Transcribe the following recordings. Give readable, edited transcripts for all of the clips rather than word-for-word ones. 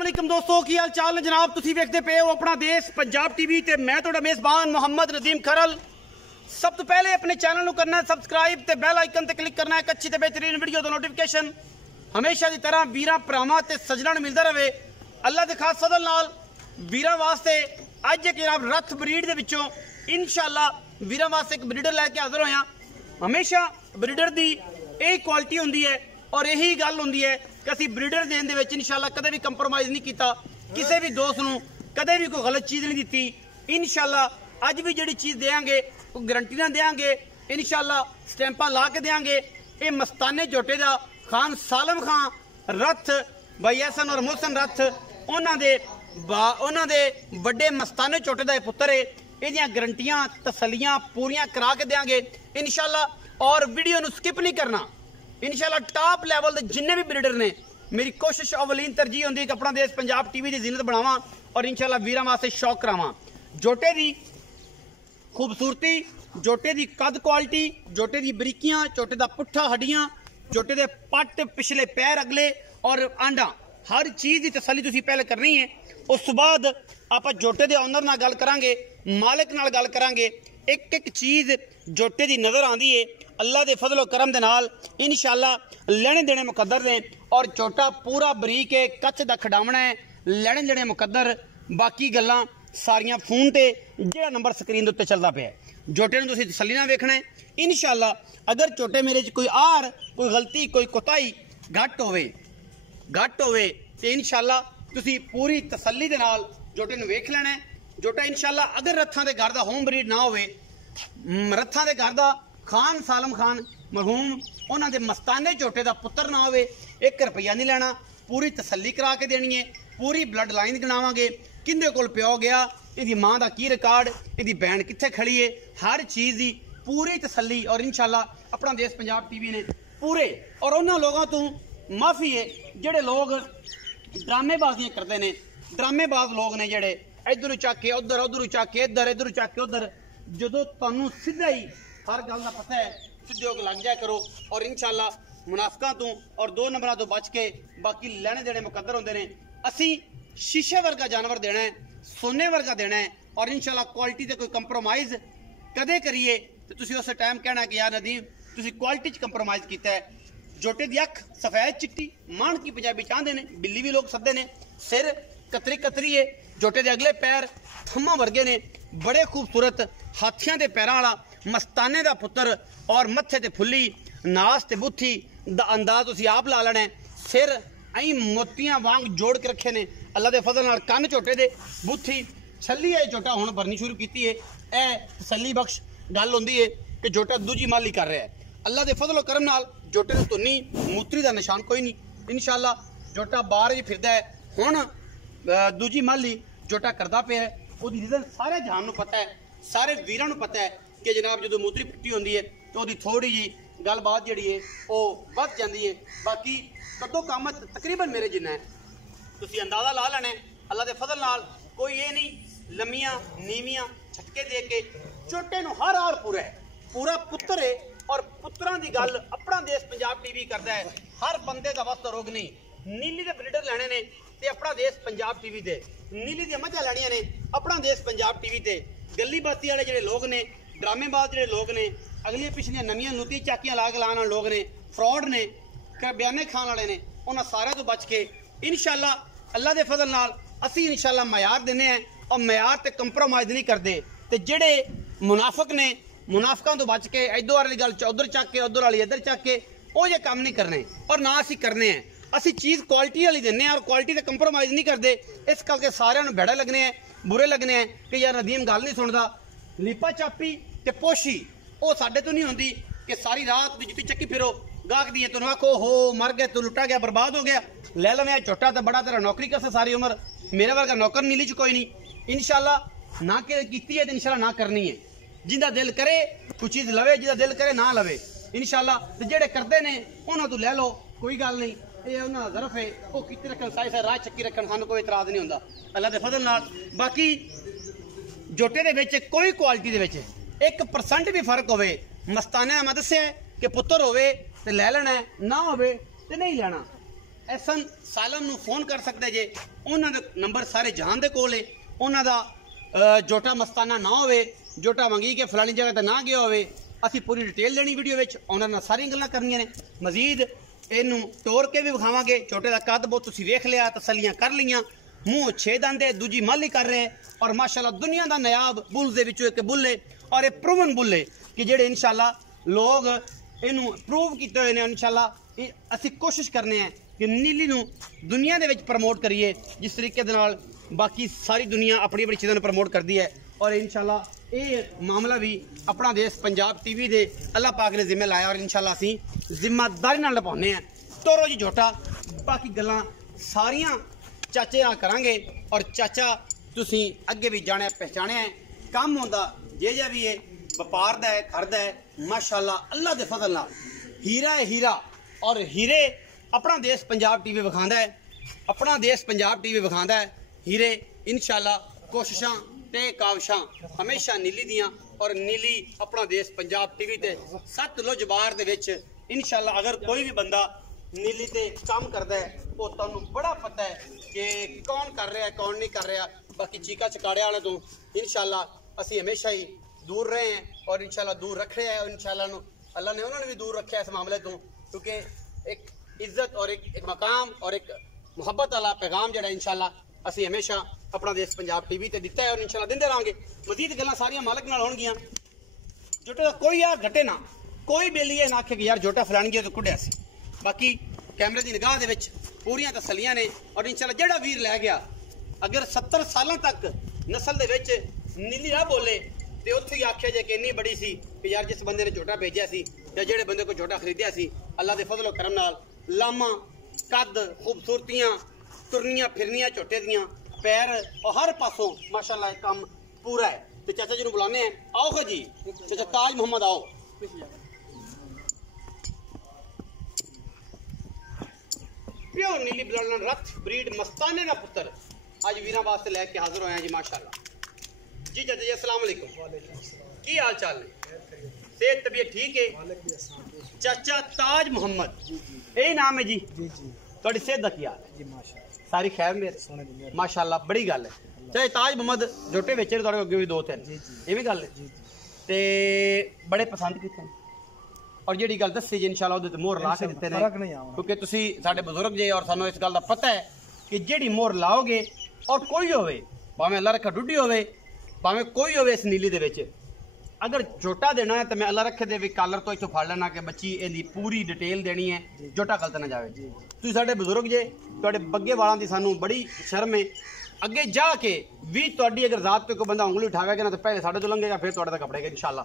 अस्सलामुअलैकुम दोस्तों की हाल चाल ने जनाब तुसी वेखदे पे हो अपना देश पंजाब टीवी ते मैं तुहाडा मेज़बान मोहम्मद नदीम खरल। सब तो पहले अपने चैनल को करना है सबसक्राइब ते बैल आइकन ते क्लिक करना है एक अच्छी ते बेहतरीन वीडियो दा नोटिफिकेशन हमेशा की तरह वीरां भरावां ते सज्जणां नूं मिलदा रहे। अल्लाह दे खास फजल नाल वीरां वास्ते अज एक जनाब रथ ब्रीड दे विचों इंशाअल्लाह वीरां वास्ते एक ब्रीडर लैके हाज़र होया। हमेशा ब्रीडर दी यही क्वालिटी हुंदी है और यही गल हुंदी है कि असीं ब्रीडर देण दे विच इंशाअल्लाह कदे भी कंप्रोमाइज़ नहीं कीता, किसी भी दोस्त नूं कदे भी कोई गलत चीज़ नहीं दित्ती। इंशाअल्लाह अज भी जिहड़ी चीज़ देंगे वो गारंटी नाल देंगे, इंशाअल्लाह स्टैंपां ला के देंगे। ये मस्ताने झोटे दा खान सालम खान रथ भाई एहसन और मोहसन रथ उन्हां दे वड्डे मस्ताने झोटे दा पुत्तर है। इहदियां गारंटियां तसल्लियां पूरियां करा के देंगे इंशाअल्लाह और वीडियो नूं स्किप नहीं करना। इंशाअल्लाह टॉप लैवल के जिन्ने भी ब्रीडर ने मेरी कोशिश अवलीन तरजीह होंदी कि अपना देश पंजाब टीवी की जिन्नत बनावा और इंशाअल्लाह वीरां वास्ते शौक करावा। जोटे की खूबसूरती, जोटे की कद क्वालिटी, जोटे की बरीकियां, जोटे का पुट्ठा हड्डियां, जोटे के पट पिछले पैर अगले और आंडा हर चीज़ की तसल्ली तुसीं पहले करनी है। उस बाद आप जोटे के ओनर नाल गल करांगे, मालिक नाल गल करांगे। एक एक चीज़ जोटे की नज़र आती है अल्लाह के फजलो करम दे नाल इंशाअल्लाह लेने देने मुकद्दर ने और झोटा पूरा बरीक है, कच दा खडावना है, लेने देने मुकद्दर। बाकी गल्लां सारियां फोन ते जिहड़ा नंबर स्क्रीन दे उत्ते चलदा पिया झोटे नूं तुसीं तसल्ली नाल वेखना है इंशाअल्लाह। अगर झोटे मेरे च कोई आर कोई गलती कोई कोताही घट होवे ते इंशाअल्लाह तुसीं पूरी तसल्ली दे नाल झोटे नूं वेख लेना है। झोटा इंशाअल्लाह अगर रथां दे घर दा होम ब्रीड ना होवे, रथां दे घर दा खान सालम खान मरहूम उन्हां दे मस्ताने झोटे दा पुत्तर ना होवे, 1 रुपया नहीं लेना, पूरी तसल्ली करा के देनी है। पूरी ब्लड लाइन गिनावांगे किंदे कोल प्यो गया, इहदी मां दा की रिकॉर्ड, इहदी भैन कित्थे खड़ी है, हर चीज़ दी पूरी तसल्ली। और इंशाअल्लाह अपना देश पंजाब टीवी ने पूरे और उन्हां लोगों तो माफ़ी है जिहड़े लोग ड्रामेबाजियां करते हैं। ड्रामेबाज लोग ने जिहड़े इधर चक के उधर, उधर चक के इधर, इधर चक के उधर। जो तुहानूं सीधा ही हर गल का पता है सीधे होकर लग जाया करो और इंशाअल्लाह मुनाफिकां तो और 2 नंबरों तो बच के बाकी लेने देने मुकद्दर होंदे ने। असीं शीशे वर्गा जानवर देना है, सोने वर्गा देना है और इंशाअल्लाह क्वालिटी से कोई कंप्रोमाइज़ कदे करिए तो तुसीं उस टाइम कहना कि यार नदीम तुसीं क्वालिटी च कंप्रोमाइज़ कीता है। जोटे की अख सफेद चिट्टी मान की पंजाबी चाहते हैं, बिल्ली भी लोग सदे ने, सिर कतरी कतरी है, जोटे के अगले पैर थम्मा वर्गे ने, बड़े खूबसूरत हाथियों के पैरों वाला मस्ताने का पुत्र और मत्थे ते फुल्ली नास ते बुत्थी दा अंदाज तुसीं आप ला लेना है। सिर अई मोतियां वांग जोड़ के रखे ने अल्लाह के फजल नाल, कन्न झोटे दे, बुत्थी छली है। झोटा हुण भरनी शुरू की है, यह तसल्ली बख्श गल होंदी है कि झोटा दूजी माली कर रहा है। अल्लाह के फजलो करम नाल झोटे की धुनी मूत्री का निशान कोई नहीं, इंशाअल्लाह झोटा बाहर ही फिरदा है। हुण दूजी माली झोटा करदा पिया है, उसकी रीजन सारे जहान नूं पता है, सारे वीरां नूं पता है कि जनाब जो मूत्री पुट्टी होंदी है तो उसकी थोड़ी जी गलबात जिहड़ी है वह वध जाती है। बाकी कदों काम तकरीबन मेरे जिन्ना है, तुसीं अंदाज़ा ला लेना है। अल्लाह के फजल नाल कोई ये नहीं लम्मियां नीवियां झटके दे के झोटे नूं हर हार पूरा है, पूरा पुत्तर है और पुत्रां दी गल अपना देश पंजाब टीवी करता है। हर बंदे का वस्त रोग नहीं, नीली के ब्रीडर लैने ने ते अपना देश पंजाब टीवी ते, नीली दी मझां लैणियां ने अपना देश पंजाब टीवी ते। गली बाती वाले जिहड़े लोग ने, ड्रामेबाज जिहड़े लोग ने, अगलियां पिछलियां नवीं लुत्ती चाकियां ला के लाने वाले लोग ने, फ्रॉड ने, बयाने खाने वाले ने, उन्हां सारिਆਂ तो बच के इंशाअल्लाह अल्लाह के फजल नाल असीं इंशाअल्लाह मयार दिंदे हैं और मयार ते कंप्रोमाइज़ नहीं करते। ते जिहड़े मुनाफिक ने मुनाफिकां तो बच के इधर वाली गल उधर चक के उधर वाली इधर चक के वो जे काम नहीं करने और ना असीं करने हैं। असीं चीज़ क्वालिटी वाली देने और क्वालिटी से कंप्रोमाइज़ नहीं करते। इस करके सारिਆਂ ਨੂੰ भैड़े लगने हैं, बुरे लगने हैं कि यार नदीम गल नहीं सुनता। लीपा चापी ते पोशी वो साडे तो नहीं होंदी कि सारी रात दी जुत्ती चक्की फिरो गाहक दी तुम आखो हो मर गया तू लुटा गया बर्बाद हो गया ले लो मैं झोटा तो बड़ा तेरा नौकरी करसा सारी उम्र, मेरे वर्गा नौकर नीली च कोई नहीं। इंशाअल्लाह ना कीती है तो इंशाअल्लाह ना करनी है। जिंदा दिल करे कोई चीज़ लवे, जिंदा दिल करे ना लवे इंशाअल्लाह। तो जेड़े करते ने उन्होंने तो ले लो, कोई गल नहीं, ये उन्होंने ज़रफ है वो किते रखन साई साई राह चक्की रखन, सानू कोई इतराज़ नहीं होंदा अल्लाह के फजल नाल। बाकी झोटे दे विच कोई क्वालिटी दे विच 1% भी फर्क होवे, मस्ताने मैं दस्सिया कि पुत्तर होवे ते ले लेना है, ना होवे ते नहीं लेना। एहसन सालम नूं फोन कर सकते जे, उन्हां दे नंबर सारे जहान दे कोल है। उन्हां दा जोटा मस्ताना ना होवे, जोटा मंगी के फलानी जगह ते ना गया होवे, असीं पूरी डिटेल देनी वीडियो विच, उन्हां नाल सारियां गल्लां करनियां ने। मजीद इनू तोड़ के भी विखावांगे। छोटे दा कद बहुत तुसीं वेख लिया, तसलियां कर लियां। मूँह 6 दंद है, दूजी माली कर रहे हैं और माशाल्लाह दुनिया दा नायाब बुल दे विचों एक बुल है और ये प्रूवन बुल है कि जेड़े इंशाल्लाह लोग इनू प्रूव कीते हुए ने। इंशाल्लाह असीं कोशिश करने हैं कि नीली नू दुनिया दे विच प्रमोट करिए जिस तरीके दे नाल बाकी सारी दुनिया अपनी अपनी चीज़ों प्रमोट करती है। और इंशाल्लाह ये मामला भी अपना देश पंजाब टीवी दे अल्लाह पाक ने जिम्मे लाया और इंशाल्लाह असीं जिम्मेदारी नाल निभाने हैं। तोरो जी झोटा, बाकी गल्लां सारियां चाचे नाल करांगे और चाचा तुसीं अगे भी जाने पहचाने है। काम होंदा जे जे भी है व्यापार दा है, घर दा है, माशाल्लाह अल्लाह दे फजल नाल हीरा है हीरा। और हीरे अपना देश पंजाब टीवी विखांदा है, अपना देश पंजाब टीवी विखांदा है। हीरे इंशाल्लाह कोशिशां ते काविशां हमेशा नीली दियां और नीली अपना देश पंजाब टीवी ते सतलुज बार दे विच इंशाल्लाह अगर कोई भी बंदा नीली ते काम करता है वो तुहानू बड़ा पता है कि कौन कर रहा है कौन नहीं कर रहा। बाकी चीका चकाड़े वाले तो इंशाल्लाह असी हमेशा ही दूर रहे हैं और इंशाल्लाह दूर रख रहे हैं और इंशाल्लाह अल्लाह ने उन्होंने भी दूर रखा इस मामले तो, क्योंकि एक इज्जत और एक मकाम और एक मुहब्बत वाला पैगाम जड़ा इंशाल्लाह असी हमेशा अपना देश पंजाब टीवी ते दिता है और इंशाल्लाह दिंदे रहांगे। मजीद गल्लां सारियां मालक नाल होणगियां। जोटे दा कोई यार घटे ना, कोई बेली ना आखे कि यार जोटा फलानी गया तो कुड़िया सी। बाकी कैमरे की निगाह दे विच पूरियां तसलियां ने और इंशाल्लाह जेड़ा वीर लै गया अगर 70 सालों तक नस्ल दे विच नीली ना बोले तो उत्थे ही आख्या जे कि इन्नी बड़ी सी कि यार जिस बंदे ने झोटा भेजा सी या जेड़े बंदे को झोटा खरीदिया सी अल्लाह दे फजल करम नाल लामा कद खूबसूरतियां तुरनियां फिरनियां झोटे दियां पैर और हर पासों माशाल्लाह काम पूरा है। तो चाचा जी बुलाने हैं, आओ जी चाचा ताज मोहम्मद आओ। प्योर नीली ब्लड रथ ब्रीड मस्ताने का पुत्र आज वीरा वास्ते लैके हाजिर होया जी माशाल्लाह। जी चाचा जी अस्सलाम वालेकुम, की हाल चाल है? सेहत तबीयत ठीक है? चाचा ताज मोहम्मद यही नाम है जी? थोड़ी सेहत दा की हाल है? सारी खैर मेरे माशाल्लाह, बड़ी गल है। चाहे ताज मोहम्मद जोटे बेचे थोड़े अगे भी 2-3 ये भी गल है ते बड़े पसंद कीते और जी गल दसी जी इंशाल्लाह उहदे ते मोहर ला के दित्ते ने, क्योंकि तुसी साडे बुजुर्ग जे और सानू इस गल दा पता है कि जेड़ी मोहर लाओगे और कोई होवे भावें अल्लाह रखा डुड्डी होवे भावें कोई होवे इस नीली दे विच अगर जोटा देना है तो मैं अल्लाह रखे दे भी कालर तो इत्थों फड़ लेना कि बच्ची इहदी पूरी डिटेल देनी है, जोटा गलत ना जावे। तुसीं साडे बुजुर्ग जे, तुहाडे बग्गे वालां दी सानू बड़ी शर्म है। अगे जाके भी तुहाडी अगर जात पे कोई बंदा उंगली उठावेगा ना तो पहले साडे तो लंघेगा फिर तुहाडे तक कपड़ेगा इंशाल्लाह।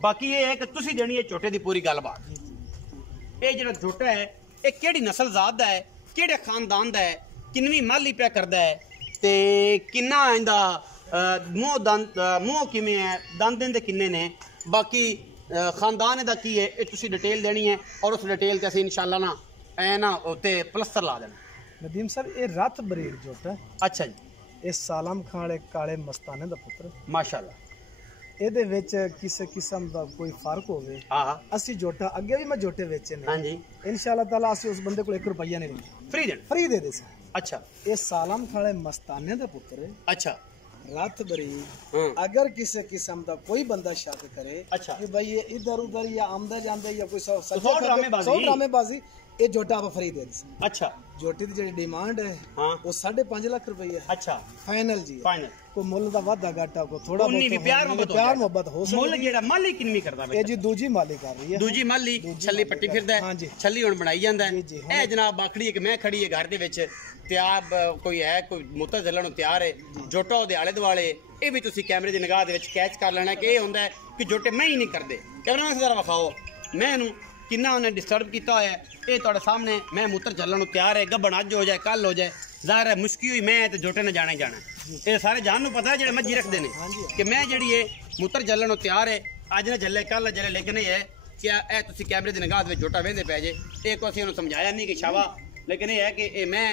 बाकी ये है कि तुसीं देनी है झोटे दी पूरी गलबात। ये जेड़ा झोटा है ये केड़ी नस्ल जात दा है, केड़े खानदान दा है, किन्नवी माली पे करदा है ते किन्ना इंदा मूँह किमें है, दंद इंदे किन्ने ने, बाकी खानदान दा की है, ये तुसीं डिटेल देनी है और उस डिटेल ते असीं इंशाल्लाह ना ऐ ना उत्ते प्लस्तर ला देना। नदीम सर ये रथ ब्रीड जोटा। अच्छा जी। ये सालम खान काले मस्ताने दा पुत्र माशाल्लाह। ਇਹਦੇ ਵਿੱਚ ਕਿਸੇ ਕਿਸਮ ਦਾ ਕੋਈ ਫਰਕ ਹੋਵੇ ਅਸੀਂ ਜੋਟਾ ਅੱਗੇ ਵੀ ਮੈਂ ਜੋਟੇ ਵੇਚੇ ਨੇ ਹਾਂਜੀ ਇਨਸ਼ਾਅੱਲਾ ਤਾਲਾ ਅਸੀਂ ਉਸ ਬੰਦੇ ਕੋਲ 1 ਰੁਪਈਆ ਨਹੀਂ ਲੈਣਾ ਫ੍ਰੀ ਦੇ ਦੇ ਸਰ। अच्छा ਇਹ ਸਾਲਮ ਖਾਲੇ ਮਸਤਾਨੇ ਦਾ ਪੁੱਤਰ ਹੈ। अच्छा रथ ब्रीड अगर किसी किस्म का कोई बंदा शक करे अच्छा कि भाई ये इधर उधर या आमदे जांदे या कोई 100 ड्रामेबाजी ये जोटा आप फ्री दे दी। अच्छा जोटी की जी डिमांड है वो 5.5 लाख रुपया। अच्छा फाइनल जी फाइनल को मुल दा वादा घाटा को थोड़ा प्यार मोहब्बत हो सकती मुल जेड़ा माली किन्नी करदा है। जी दूजी माली कर रही है, दूजी माली छल्ली पट्टी फिरदा है। छल्ली हुन बनाई जांदा है। ए जनाब बाकड़ी एक मैं खड़ी है घर दे विच त्यार कोई है कोई मूत्र जलन तैयार है जोटा ओदे आले दुआले ये भी तुसी कैमरे दी निगाह दे विच कैच कर लेना कि ये हुंदा है कि जोटे मैं ही नहीं करदे। कैमरा जरा विखाओ मैं इनू किन्ना उन्हें डिस्टर्ब किया है ये तुहाडे सामने। मैं मूत्र चलण तैयार है, गब्बन अज हो जाए कल हो जाए, जाहिर है मुश्किल हुई मैं तो जोटे ने जाना ही जाना। ये सारे जान पता है जो मर्जी रखते हैं कि मैं जी है मूत्र चलण तैयार है, अज ना चले कल चले, लेकिन ये है कि ए तुसी कैमरे की निगाह में जोटा वेंदे पै जे ये को असीं उन्हें समझाया नहीं कि शावा, लेकिन ये है कि मैं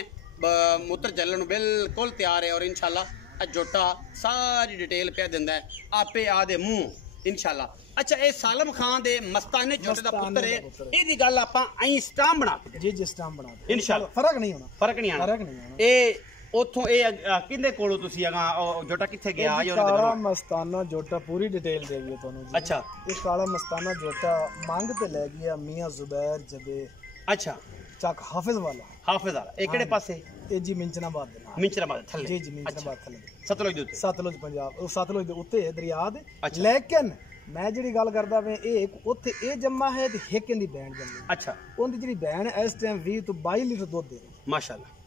मूत्र चलण बिल्कुल तैयार है और इंशाल्लाह जोटा सारी डिटेल पे दिंदा है आपे आदे मूँह इंशाल्लाह। अच्छा, ये सालम खान दे मस्ताने जोटे दा पुत्र है, ਇਹਦੀ ਗੱਲ ਆਪਾਂ ਐਂ ਸਟਾਮ ਬਣਾ ਕੇ जी स्टाम बना इंशाल्लाह फर्क नहीं होना, ਫਰਕ ਨਹੀਂ ਆਣਾ। फर्क नहीं होना। ਇਹ ਉਥੋਂ ਇਹ ਕਿੰਦੇ ਕੋਲੋਂ ਤੁਸੀਂ ਅਗਾ ਜੋਟਾ ਕਿੱਥੇ ਗਿਆ ਜਾਂ ਉਹਦੇ काला ਘਰੋਂ? मस्ताना जोटा पूरी डिटेल दे गई ਤੁਹਾਨੂੰ ਜੀ। अच्छा, ਇਹ ਕਾਲਾ ਮਸਤਾਨਾ ਜੋਟਾ ਮੰਗ ਤੇ ਲੈ ਗਿਆ ਮੀਆਂ ਜ਼ੁਬੈਰ ਜਬੇ अच्छा, ਚੱਕ ਹਾਫਿਜ਼ ਵਾਲਾ। ਹਾਫਿਜ਼ ਵਾਲਾ ਇਹ ਕਿਹੜੇ ਪਾਸੇ? ਇਹ ਜੀ ਮਿੰਚਨਾਬਾਦ ਦੇ ਨਾਲ। ਮਿੰਚਰਾਬਾਦ ਥੱਲੇ? ਜੀ ਜੀ ਮਿੰਚਨਾਬਾਦ ਥੱਲੇ ਸਤਲੁਜ ਦੇ ਉੱਤੇ? ਸਤਲੁਜ ਪੰਜਾਬ, ਉਹ ਸਤਲੁਜ ਦੇ ਉੱਤੇ ਹੈ ਦਰਿਆ ਦੇ। ਅੱਛਾ। ਲੇਕਿਨ ਮੈਂ ਜਿਹੜੀ ਗੱਲ ਕਰਦਾ ਵੇ ਇਹ ਉੱਥੇ ਇਹ ਜੰਮਾ ਹੈ ਤੇ ਇੱਕ ਇਹਦੀ ਭੈਣ ਜੰਮੀ। ਅੱਛਾ, ਉਹਦੀ ਜਿਹੜੀ ਭੈਣ ਹੈ ਇਸ ਟਾਈਮ 20 ਤੋਂ 22 ਲੀਟਰ ਦੁੱਧ ਦੇ ਮਾਸ਼ਾਅੱਲਾ।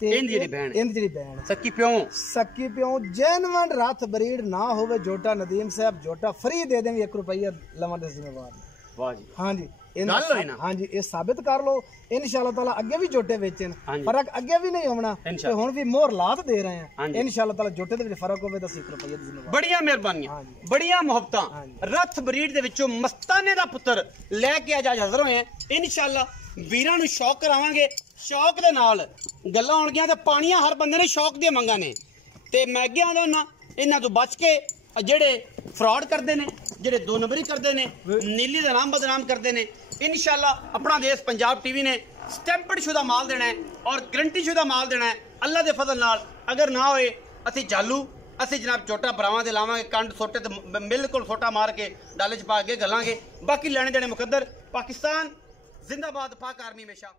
ਤੇ ਇਹਦੀ ਜਿਹੜੀ ਭੈਣ ਹੈ? ਇਹਦੀ ਜਿਹੜੀ ਭੈਣ ਹੈ ਸੱਕੀ ਪਿਓ? ਸੱਕੀ ਪਿਓ ਜੈਨਵਨ ਰੱਥ ਬਰੀਡ ਨਾ ਹੋਵੇ ਜੋਟਾ ਨਦੀਮ ਸਾਹਿਬ ਜੋਟਾ ਫਰੀ ਦੇ ਦੇਂਗੇ 1 ਰੁਪਈਆ ਲਵਾਂ ਦੇ ਜ਼ਿੰਮੇਵਾਰ। ਵਾਹ ਜੀ, हाँ जी गल होई ना। हाँ जी, ये साबित कर लो इंशाल्लाह ताला अगे भी जोटे बेचन, हाँ जी। फर्क अगे भी नहीं होना ते इंशाल्लाह। हुण भी मोहर लात दे रहे हाँ हैं जी। इंशाल्लाह ताला जोटे दे विच फर्क होवे तां 1 रुपया दी जिम्मेवारी। ਬੜੀਆਂ ਮਿਹਰਬਾਨੀਆਂ, हाँ जी। ਬੜੀਆਂ ਮੁਹੱਬਤਾਂ। हाँ जी। ਰੱਥ ਬਰੀਡ ਦੇ ਵਿੱਚੋਂ ਮਸਤਾਨੇ ਦਾ ਪੁੱਤਰ ਲੈ ਕੇ ਅੱਜ ਹਾਜ਼ਰ ਹੋਏ ਆ। ਇਨਸ਼ਾਅੱਲਾ ਵੀਰਾਂ ਨੂੰ ਸ਼ੌਕ ਕਰਾਵਾਂਗੇ, ਸ਼ੌਕ ਦੇ ਨਾਲ ਗੱਲਾਂ ਹੋਣਗੀਆਂ ਤੇ ਪਾਣੀਆਂ ਹਰ ਬੰਦੇ ਨੇ ਸ਼ੌਕ ਦੀਆਂ ਮੰਗਾਂ ਨੇ। ਤੇ ਮੈਂ ਅੱਗੇ ਆਉਂਦਾ ਹੁੰਦਾ ਇਹਨਾਂ ਤੋਂ ਬਚ ਕੇ ਜਿਹੜੇ ਫਰਾਡ ਕਰਦੇ ਨੇ, ਜਿਹੜੇ ਦੋ ਨੰਬਰੀ ਕਰਦੇ ਨੇ, ਨੀਲੀ ਦਾ ਨਾਮ ਬਦਨਾਮ ਕਰਦੇ ਨੇ, ਇਨਸ਼ਾਅੱਲਾ ਆਪਣਾ ਦੇਸ਼ ਪੰਜਾਬ ਟੀਵੀ ਨੇ ਸਟੈਂਪਡ ਸ਼ੁਦਾ ਮਾਲ ਦੇਣਾ ਹੈ ਔਰ ਗਰੰਟੀ ਸ਼ੁਦਾ ਮਾਲ ਦੇਣਾ ਹੈ ਅੱਲਾ ਦੇ ਫਜ਼ਲ ਨਾਲ। ਅਗਰ ਨਾ ਹੋਏ ਅਸੀਂ ਚਾਲੂ, ਅਸੀਂ ਜਨਾਬ ਚੋਟਾ ਭਰਾਵਾਂ ਦੇ ਲਾਵਾਂਗੇ, ਕੰਡ ਸੋਟੇ ਤੇ ਬਿਲਕੁਲ ਸੋਟਾ ਮਾਰ ਕੇ ਡਾਲੇ 'ਚ ਪਾ ਕੇ ਗੱਲਾਂਗੇ। ਬਾਕੀ ਲੈਣੇ ਦੇਣੇ ਮੁਕੱਦਰ। ਪਾਕਿਸਤਾਨ ਜ਼ਿੰਦਾਬਾਦ, ਪਾਕ ਆਰਮੀ ਹਮੇਸ਼ਾ।